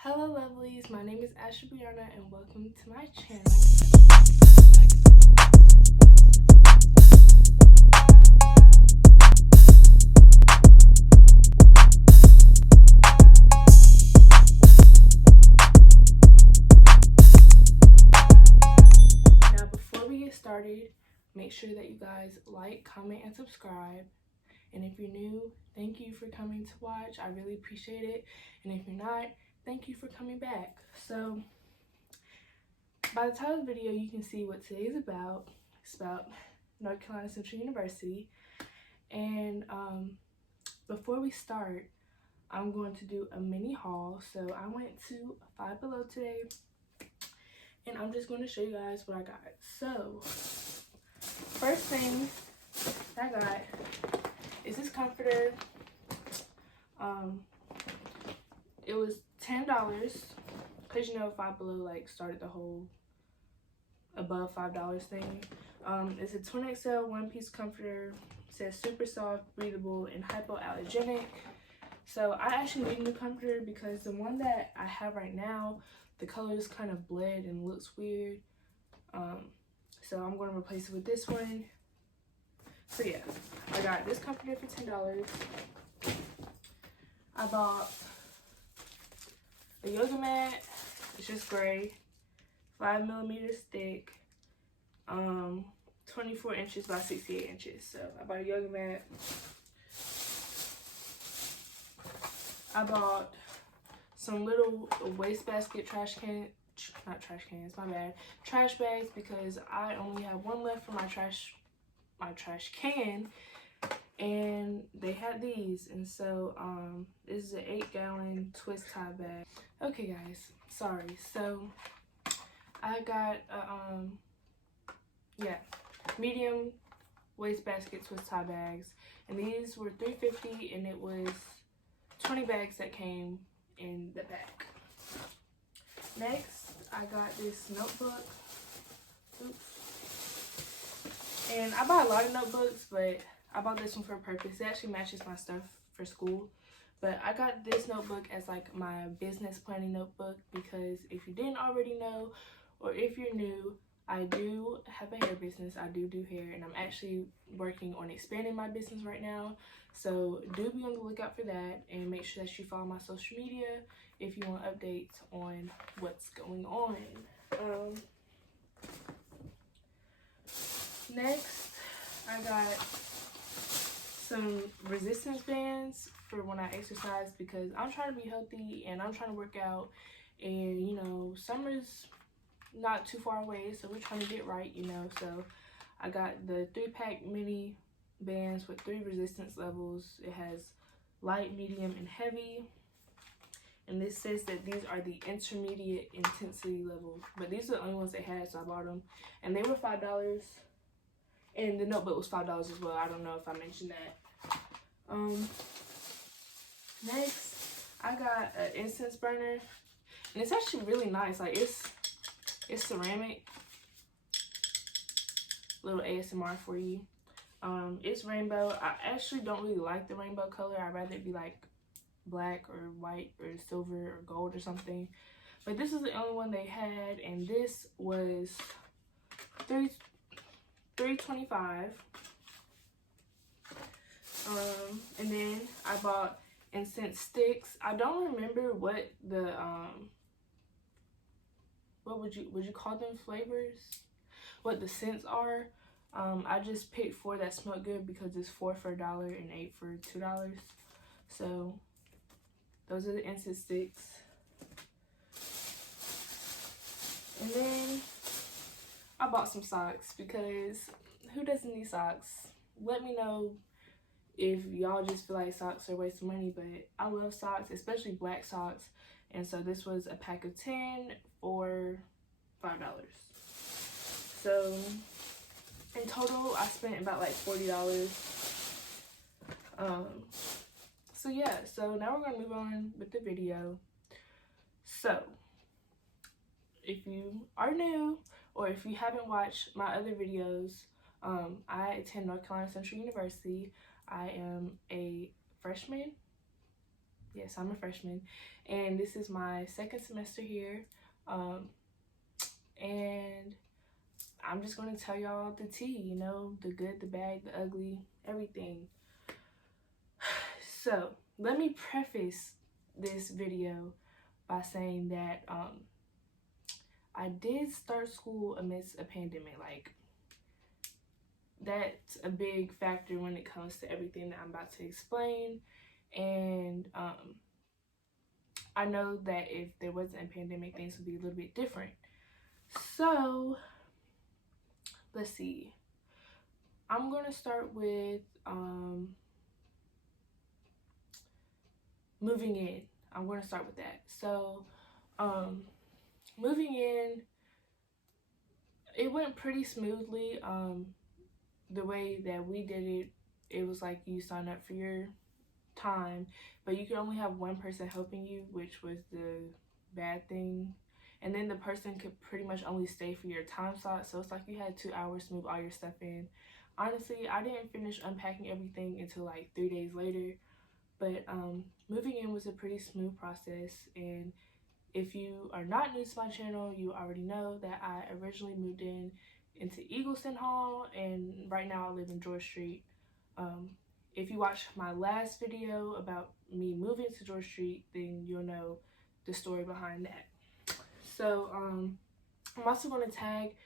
Hello lovelies, my name is Ashley Brianna and welcome to my channel. Now before we get started, make sure that you guys like, comment, and subscribe. And if you're new, thank you for coming to watch. I really appreciate it. And if you're not, thank you for coming back. So by the title of the video, you can see what today is about. It's about North Carolina Central University. And before we start, I'm going to do a mini haul. So I went to Five Below today, and I'm just going to show you guys what I got. So first thing I got is this comforter. It was $10 because you know Five Below like started the whole above $5 thing. It's a twin XL one-piece comforter. It says super soft, breathable, and hypoallergenic. So I actually need a new comforter because the one that I have right now, the colors kind of bled and looks weird. So I'm going to replace it with this one. So yeah, I got this comforter for $10. I bought a yoga mat. It's just gray, 5mm thick, 24 inches by 68 inches. So I bought a yoga mat. I bought some little wastebasket trash bags because I only have one left for my trash can, and they had these, and so this is an 8-gallon twist tie bag. Okay guys, sorry. So I got medium wastebasket twist tie bags, and these were $3.50, and it was 20 bags that came in the pack. Next, I got this notebook. Oops. And I buy a lot of notebooks, but I bought this one for a purpose. It actually matches my stuff for school. But I got this notebook as like my business planning notebook because if you didn't already know, or if you're new, I do have a hair business. I do hair, and I'm actually working on expanding my business right now. So do be on the lookout for that, and make sure that you follow my social media if you want updates on what's going on. Next, I got some resistance bands for when I exercise because I'm trying to be healthy and I'm trying to work out, and you know, summer's not too far away, so we're trying to get right, you know. So I got the 3-pack mini bands with 3 resistance levels. It has light, medium, and heavy, and this says that these are the intermediate intensity level, but these are the only ones they had, so I bought them, and they were $5, and the notebook was $5 as well. I don't know if I mentioned that. Next I got an incense burner, and it's actually really nice. Like it's ceramic. Little ASMR for you. It's rainbow. I actually don't really like the rainbow color. I'd rather it be like black or white or silver or gold or something. But this is the only one they had, and this was $3.25. And then I bought incense sticks. I don't remember what the what would you call them, flavors, what the scents are. I just picked 4 that smell good because it's 4 for $1 and 8 for $2. So those are the incense sticks. And then I bought some socks because who doesn't need socks? Let me know if y'all just feel like socks are a waste of money, but I love socks, especially black socks. And so this was a pack of 10 for $5. So in total, I spent about like $40. So yeah, so now we're gonna move on with the video. So if you are new, or if you haven't watched my other videos, I attend North Carolina Central University. I am a freshman. Yes, I'm a freshman, and this is my second semester here. And I'm just going to tell y'all the tea, you know, the good, the bad, the ugly, everything. So let me preface this video by saying that I did start school amidst a pandemic. Like, that's a big factor when it comes to everything that I'm about to explain. And I know that if there wasn't a pandemic, things would be a little bit different. So let's see. I'm gonna start with moving in. I'm gonna start with that. So moving in, it went pretty smoothly. The way that we did it, it was like you sign up for your time, but you could only have one person helping you, which was the bad thing. And then the person could pretty much only stay for your time slot, so it's like you had 2 hours to move all your stuff in. Honestly, I didn't finish unpacking everything until like 3 days later, but moving in was a pretty smooth process. And if you are not new to my channel, you already know that I originally moved into Eagleston Hall, and right now I live in George Street. If you watched my last video about me moving to George Street, then you'll know the story behind that. So I'm also going to tag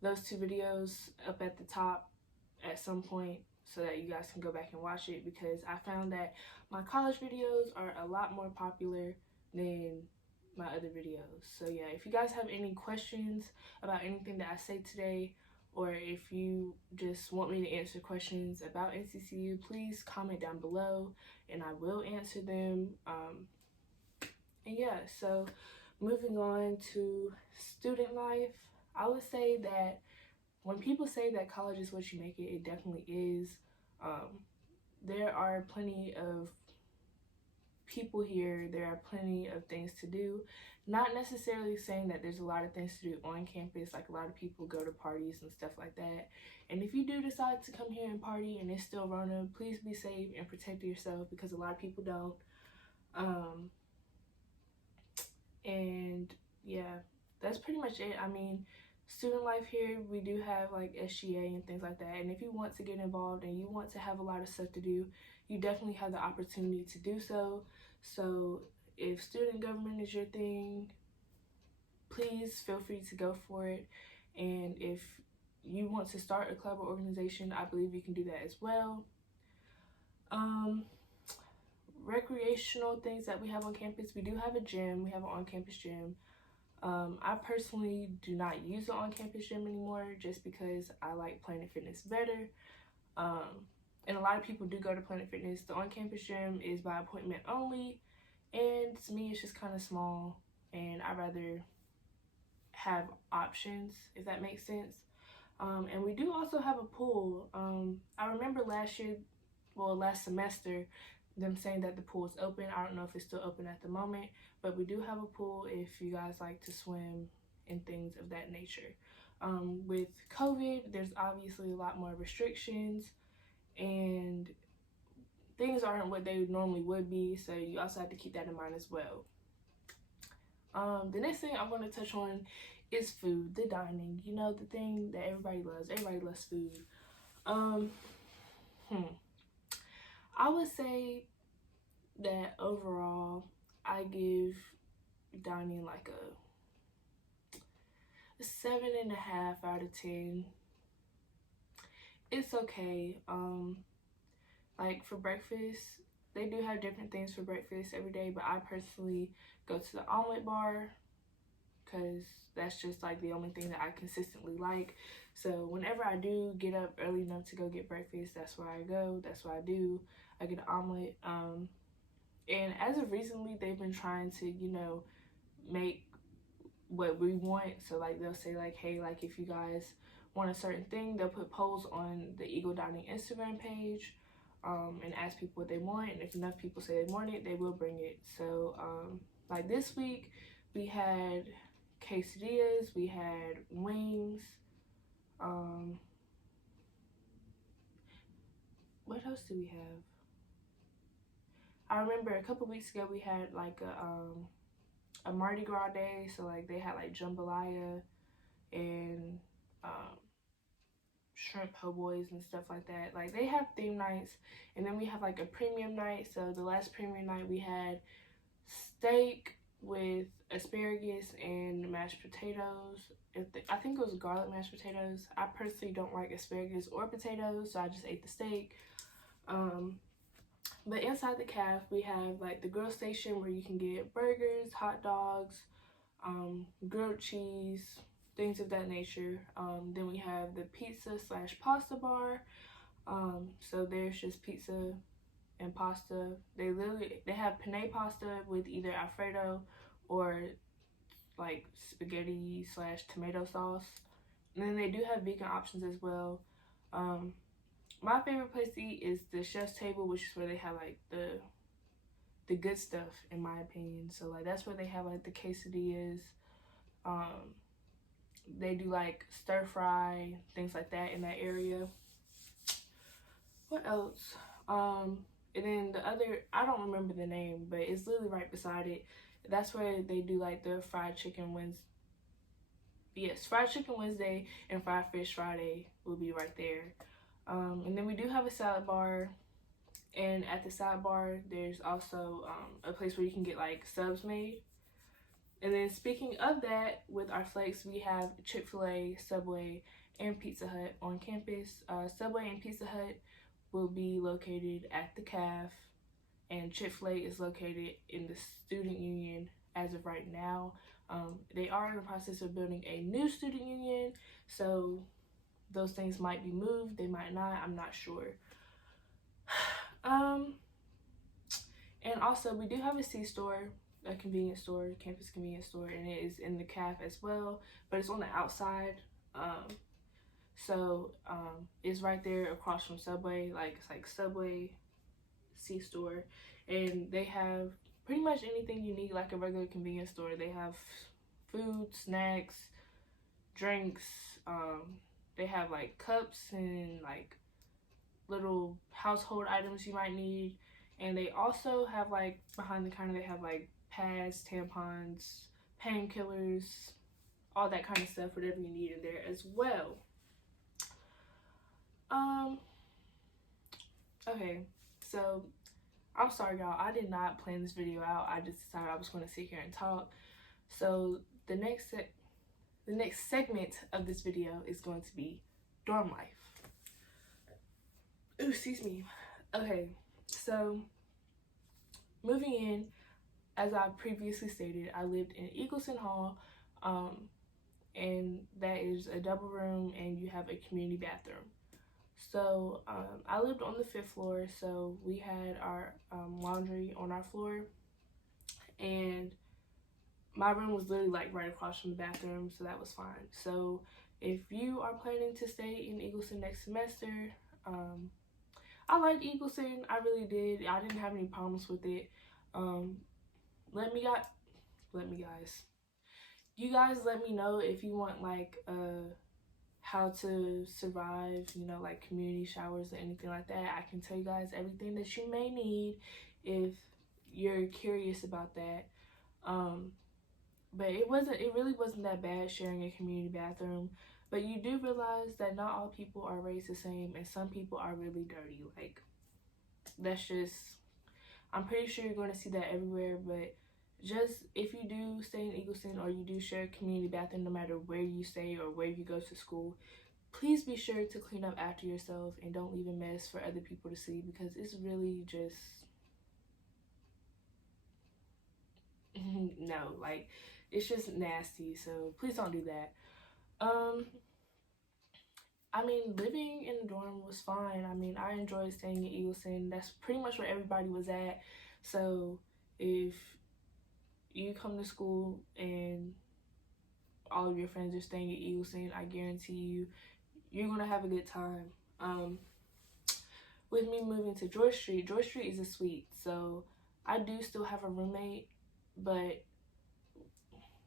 those 2 videos up at the top at some point so that you guys can go back and watch it, because I found that my college videos are a lot more popular than my other videos. So yeah, if you guys have any questions about anything that I say today, or if you just want me to answer questions about NCCU, please comment down below and I will answer them. And yeah, so moving on to student life, I would say that when people say that college is what you make it, it definitely is. There are plenty of people here, there are plenty of things to do. Not necessarily saying that there's a lot of things to do on campus, like a lot of people go to parties and stuff like that. And if you do decide to come here and party and it's still Rona, please be safe and protect yourself, because a lot of people don't. And yeah, that's pretty much it. I mean, student life here, we do have like SGA and things like that, and if you want to get involved and you want to have a lot of stuff to do, you definitely have the opportunity to do so. So if student government is your thing, please feel free to go for it. And if you want to start a club or organization, I believe you can do that as well. Recreational things that we have on campus, we do have a gym. We have an on-campus gym. I personally do not use the on-campus gym anymore just because I like Planet Fitness better. And a lot of people do go to Planet Fitness. The on-campus gym is by appointment only, and to me it's just kind of small, and I'd rather have options, if that makes sense. And we do also have a pool. I remember last semester, them saying that the pool is open. I don't know if it's still open at the moment, but we do have a pool if you guys like to swim and things of that nature. With COVID, there's obviously a lot more restrictions and things aren't what they normally would be, so you also have to keep that in mind as well. The next thing I'm going to touch on is food, the dining, you know, the thing that everybody loves. Everybody loves food. I would say that overall, I give dining like a 7.5 out of 10. It's okay. Like for breakfast, they do have different things for breakfast every day, but I personally go to the omelet bar because that's just like the only thing that I consistently like. So whenever I do get up early enough to go get breakfast, that's where I go, that's what I do. I get an omelet. And as of recently, they've been trying to, you know, make what we want. So like they'll say like, hey, like if you guys want a certain thing, they'll put polls on the Eagle Dining Instagram page and ask people what they want. And if enough people say they want it, they will bring it. So like this week, we had quesadillas, we had wings. What else do we have? I remember a couple weeks ago we had like a Mardi Gras day, so like they had like jambalaya and shrimp po' boys and stuff like that. Like they have theme nights, and then we have like a premium night. So the last premium night we had steak with asparagus and mashed potatoes. I think it was garlic mashed potatoes. I personally don't like asparagus or potatoes, so I just ate the steak. But inside the caf, we have like the grill station where you can get burgers, hot dogs, grilled cheese, things of that nature. Then we have the pizza slash pasta bar. So there's just pizza and pasta. They have penne pasta with either Alfredo or like spaghetti slash tomato sauce. And then they do have vegan options as well. My favorite place to eat is the chef's table, which is where they have like the good stuff, in my opinion. So like that's where they have like the quesadillas. They do like stir fry, things like that in that area. What else? And then the other, I don't remember the name, but it's literally right beside it. That's where they do like the fried chicken Wednesday. Yes, fried chicken Wednesday and fried fish Friday will be right there. And then we do have a salad bar, and at the salad bar there's also a place where you can get like subs made. And then speaking of that, with our flakes, we have Chick-fil-A, Subway, and Pizza Hut on campus. Subway and Pizza Hut will be located at the CAF, and Chick-fil-A is located in the student union as of right now. They are in the process of building a new student union, so those things might be moved, they might not, I'm not sure. And also we do have a C-store, a convenience store, campus convenience store, and it is in the CAF as well, but it's on the outside. It's right there across from Subway. Like it's like Subway, C-store, and they have pretty much anything you need like a regular convenience store. They have food, snacks, drinks. They have like cups and like little household items you might need. And they also have like behind the counter, they have like pads, tampons, painkillers, all that kind of stuff, whatever you need in there as well. Okay, so I'm sorry y'all, I did not plan this video out. I just decided I was going to sit here and talk. So the next segment of this video is going to be dorm life. Ooh, excuse me. Okay, so moving in, as I previously stated, I lived in Eagleton Hall, and that is a double room, and you have a community bathroom. So I lived on the 5th floor, so we had our laundry on our floor, and my room was literally like right across from the bathroom, so that was fine. So if you are planning to stay in Eagleton next semester, I liked Eagleton, I really did. I didn't have any problems with it. You guys let me know if you want like how to survive, you know, like community showers or anything like that. I can tell you guys everything that you may need if you're curious about that. But it really wasn't that bad sharing a community bathroom. But you do realize that not all people are raised the same, and some people are really dirty. Like, that's just, I'm pretty sure you're going to see that everywhere. But just if you do stay in Eagleton or you do share a community bathroom, no matter where you stay or where you go to school, please be sure to clean up after yourself and don't leave a mess for other people to see, because it's really just no, like it's just nasty. So please don't do that. I mean, living in the dorm was fine. I mean, I enjoyed staying in Eagleton. That's pretty much where everybody was at. So if you come to school and all of your friends are staying at Eagleton, I guarantee you, you're gonna have a good time. With me moving to George Street is a suite, so I do still have a roommate, but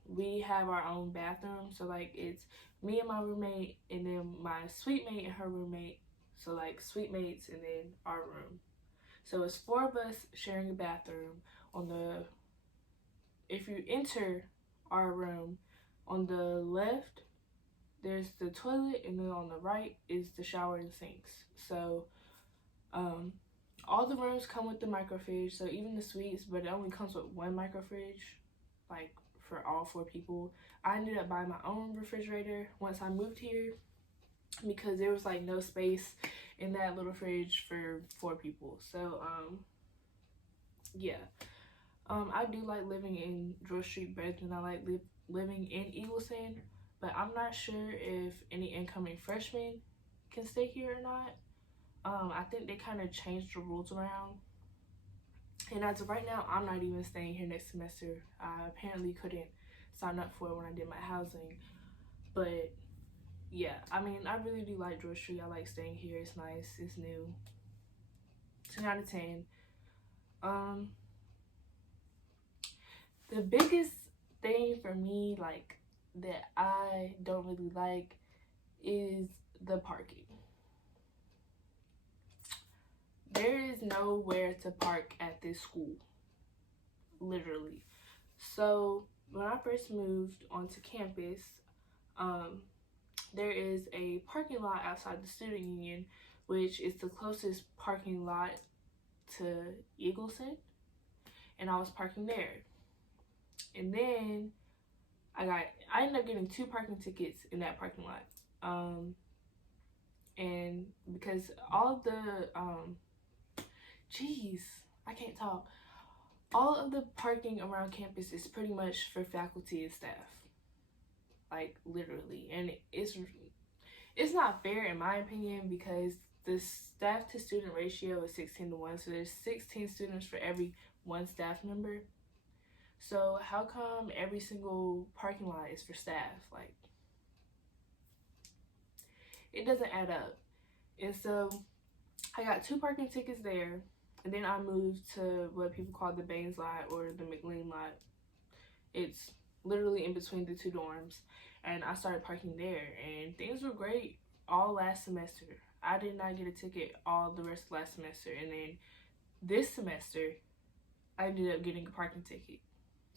we have our own bathroom. So like it's me and my roommate, and then my suite mate and her roommate. So like suite mates and then our room. So it's 4 of us sharing a bathroom. If you enter our room, on the left there's the toilet, and then on the right is the shower and sinks. So all the rooms come with the microfridge, so even the suites, but it only comes with 1 microfridge, like for all 4 people. I ended up buying my own refrigerator once I moved here because there was like no space in that little fridge for 4 people. So yeah, I do like living in George Street better than I like living in Eagleton, but I'm not sure if any incoming freshmen can stay here or not. I think they kind of changed the rules around, and as of right now, I'm not even staying here next semester. I apparently couldn't sign up for it when I did my housing, but yeah, I mean, I really do like George Street. I like staying here. It's nice. It's new. 10 out of 10. The biggest thing for me, like, that I don't really like is the parking. There is nowhere to park at this school, literally. So when I first moved onto campus, there is a parking lot outside the student union, which is the closest parking lot to Eagleton, and I was parking there. And then I ended up getting 2 parking tickets in that parking lot. And because all of the I can't talk. All of the parking around campus is pretty much for faculty and staff. Like, literally. And it's not fair in my opinion, because the staff to student ratio is 16:1, so there's 16 students for every 1 staff member. So how come every single parking lot is for staff? Like, it doesn't add up. And so I got 2 parking tickets there, and then I moved to what people call the Baines lot or the McLean lot. It's literally in between the 2 dorms, and I started parking there, and things were great all last semester. I did not get a ticket all the rest of last semester, and then this semester I ended up getting a parking ticket.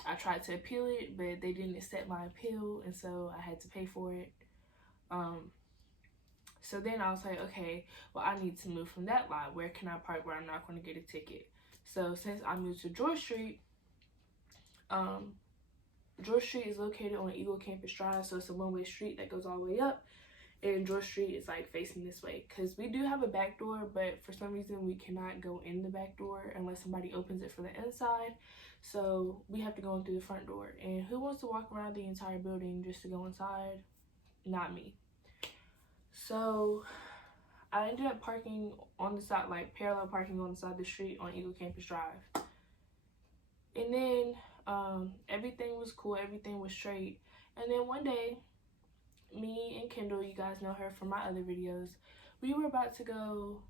I tried to appeal it, but they didn't accept my appeal, and so I had to pay for it. So then I was like, okay, well, I need to move from that lot. Where can I park where I'm not going to get a ticket? So since I moved to George Street, George Street is located on Eagle Campus Drive, so it's a one-way street that goes all the way up, and George Street is like facing this way, because we do have a back door, but for some reason we cannot go in the back door unless somebody opens it from the inside. So we have to go in through the front door, and who wants to walk around the entire building just to go inside? Not me. So I ended up parking on the side, like parallel parking on the side of the street on Eagle Campus Drive. And then everything was cool, everything was straight. And then one day, me and Kendall, you guys know her from my other videos, we were about to go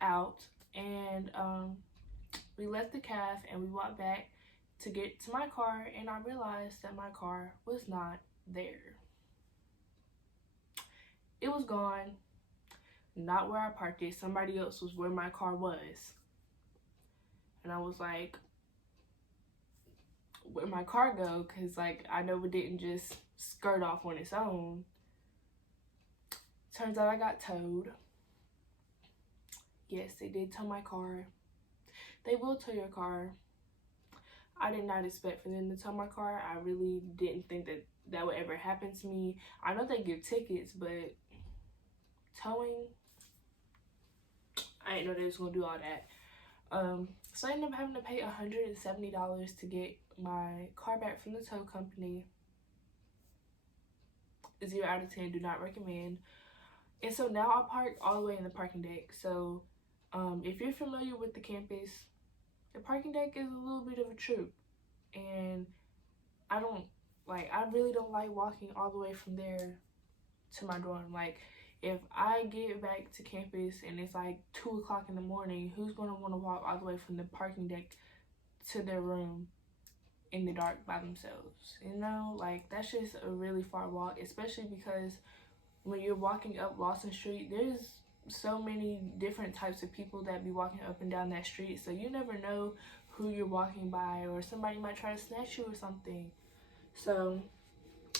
out, and we left the caf and we walked back to get to my car, and I realized that my car was not there. It was gone, not where I parked it. Somebody else was where my car was. And I was like, where'd my car go? Because, like, I know it didn't just skirt off on its own. Turns out I got towed. Yes, they did tow my car. They will tow your car. I did not expect for them to tow my car. I really didn't think that that would ever happen to me. I know they give tickets, but towing, I didn't know they was gonna do all that. So I ended up having to pay $170 to get my car back from the tow company. 0 out of 10, do not recommend. And so now I park all the way in the parking deck. So if you're familiar with the campus, the parking deck is a little bit of a troop, and I really don't like walking all the way from there to my dorm. Like, if I get back to campus and it's like 2 o'clock in the morning, who's gonna want to walk all the way from the parking deck to their room in the dark by themselves? You know, like, that's just a really far walk, especially because when you're walking up Lawson Street, there's so many different types of people that be walking up and down that street, so you never know who you're walking by, or somebody might try to snatch you or something. So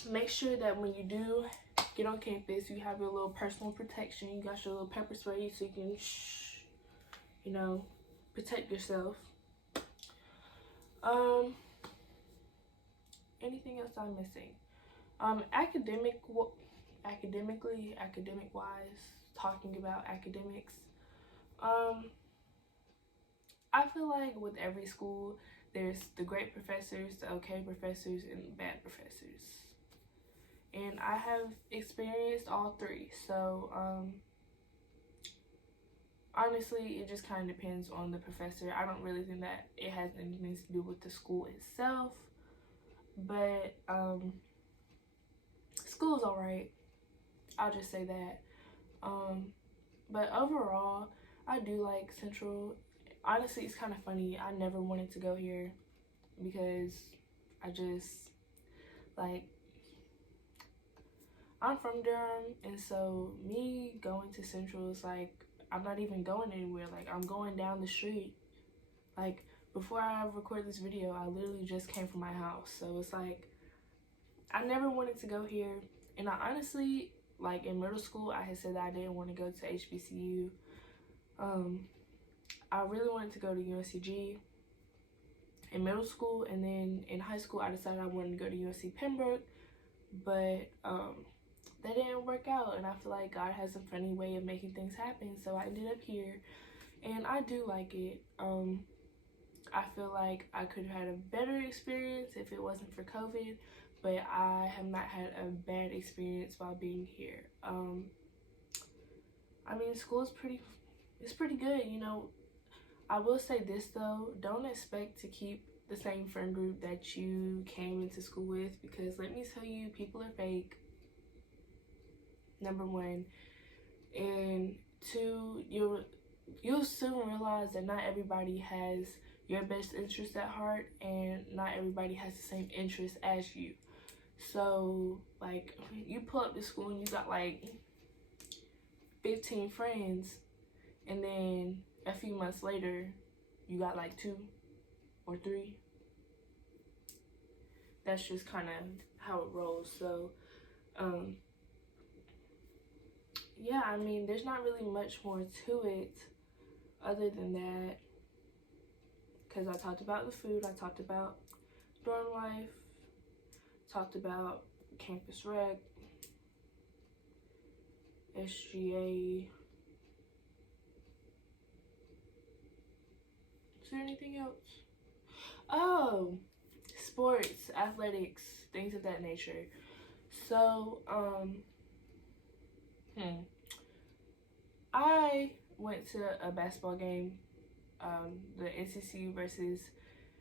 make sure that when you do get on campus, you have your little personal protection. You got your little pepper spray so you can you know, protect yourself. Anything else I'm missing? Academic wise, talking about academics, I feel like with every school, there's the great professors, the okay professors, and the bad professors. And I have experienced all three. So, honestly, it just kind of depends on the professor. I don't really think that it has anything to do with the school itself. But, school's alright. I'll just say that. But overall, I do like Central. Honestly, it's kind of funny. I never wanted to go here because I just, like, I'm from Durham, and so me going to Central is like, I'm not even going anywhere. Like, I'm going down the street. Like, before I record this video, I literally just came from my house. So it's like, I never wanted to go here. And I honestly, like, in middle school, I had said that I didn't want to go to HBCU. I really wanted to go to UNCG in middle school, and then in high school, I decided I wanted to go to UNC Pembroke, but that didn't work out, and I feel like God has a funny way of making things happen, so I ended up here, and I do like it. I feel like I could have had a better experience if it wasn't for COVID, but I have not had a bad experience while being here. I mean, school is it's pretty good, you know. I will say this though, don't expect to keep the same friend group that you came into school with, because let me tell you, people are fake, number one. And two, you'll soon realize that not everybody has your best interest at heart, and not everybody has the same interest as you. So, like, you pull up to school and you got like 15 friends, and then a few months later, you got like 2 or 3. That's just kind of how it rolls. So, yeah, I mean, there's not really much more to it other than that. Because I talked about the food, I talked about dorm life, talked about campus rec, SGA. Is there anything else? Oh, sports, athletics, things of that nature. So, I went to a basketball game, the Nccu versus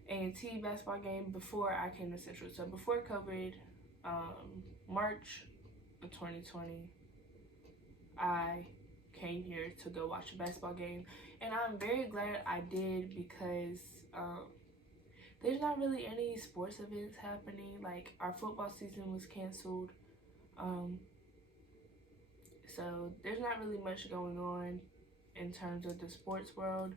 A&T basketball game before I came to Central. So before COVID, March of 2020, I came here to go watch a basketball game, and I'm very glad I did, because there's not really any sports events happening. Like, our football season was canceled, so there's not really much going on in terms of the sports world.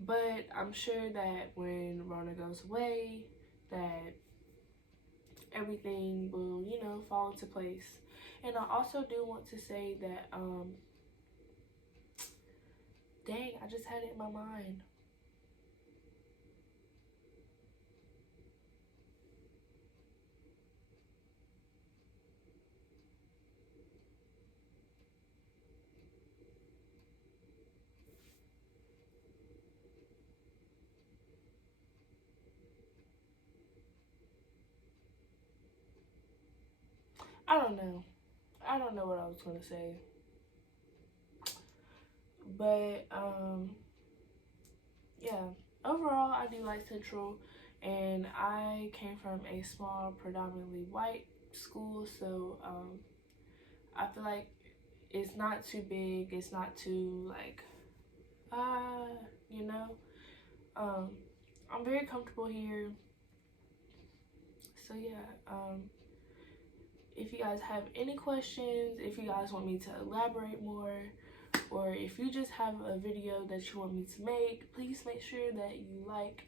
But I'm sure that when Rona goes away, that everything will, you know, fall into place. And I also do want to say that, dang, I just had it in my mind. I don't know. I don't know what I was going to say. But, yeah. Overall, I do like Central. And I came from a small, predominantly white school. So, I feel like it's not too big. It's not too, like, you know. I'm very comfortable here. So, yeah. If you guys have any questions, if you guys want me to elaborate more, or if you just have a video that you want me to make, please make sure that you like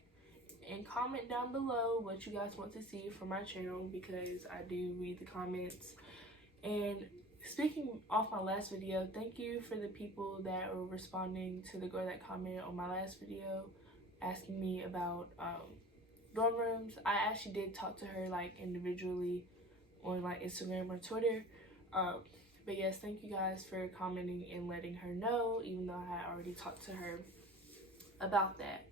and comment down below what you guys want to see from my channel, because I do read the comments. And speaking off my last video, thank you for the people that were responding to the girl that commented on my last video asking me about dorm rooms. I actually did talk to her like individually on like Instagram or Twitter. But yes, thank you guys for commenting and letting her know, even though I had already talked to her about that.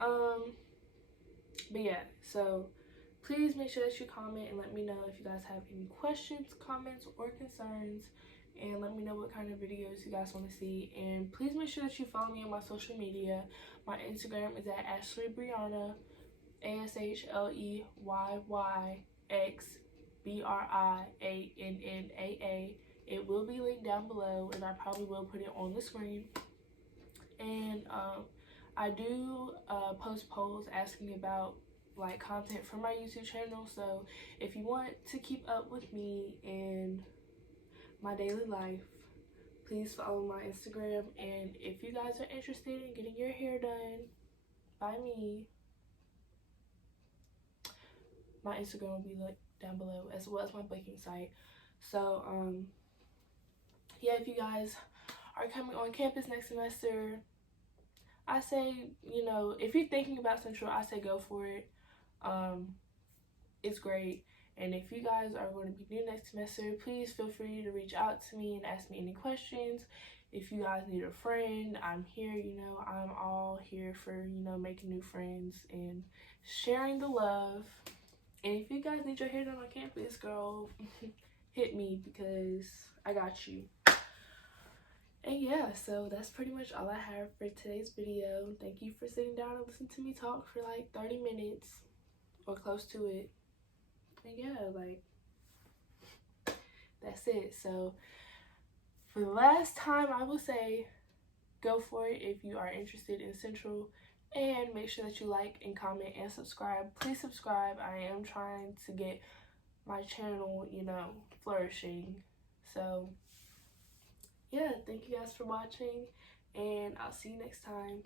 But yeah, so please make sure that you comment and let me know if you guys have any questions, comments, or concerns, and let me know what kind of videos you guys want to see. And please make sure that you follow me on my social media. My Instagram is at Ashley Brianna, ASHLEYYXBRIANNAA. It will be linked down below, and I probably will put it on the screen. And I do post polls asking about like content for my YouTube channel, so if you want to keep up with me in my daily life, please follow my Instagram. And if you guys are interested in getting your hair done by me, my Instagram will be linked down below, as well as my booking site. So yeah, if you guys are coming on campus next semester, I say, you know, if you're thinking about Central, I say go for it. It's great. And if you guys are going to be new next semester, please feel free to reach out to me and ask me any questions. If you guys need a friend, I'm here. You know, I'm all here for, you know, making new friends and sharing the love. And if you guys need your hair done on campus, girl, hit me, because I got you. And yeah, so that's pretty much all I have for today's video. Thank you for sitting down and listening to me talk for like 30 minutes or close to it. And yeah, like, that's it. So for the last time, I will say go for it if you are interested in Central, and make sure that you like and comment and subscribe. Please subscribe. I am trying to get my channel, you know, flourishing. So yeah, thank you guys for watching, and I'll see you next time.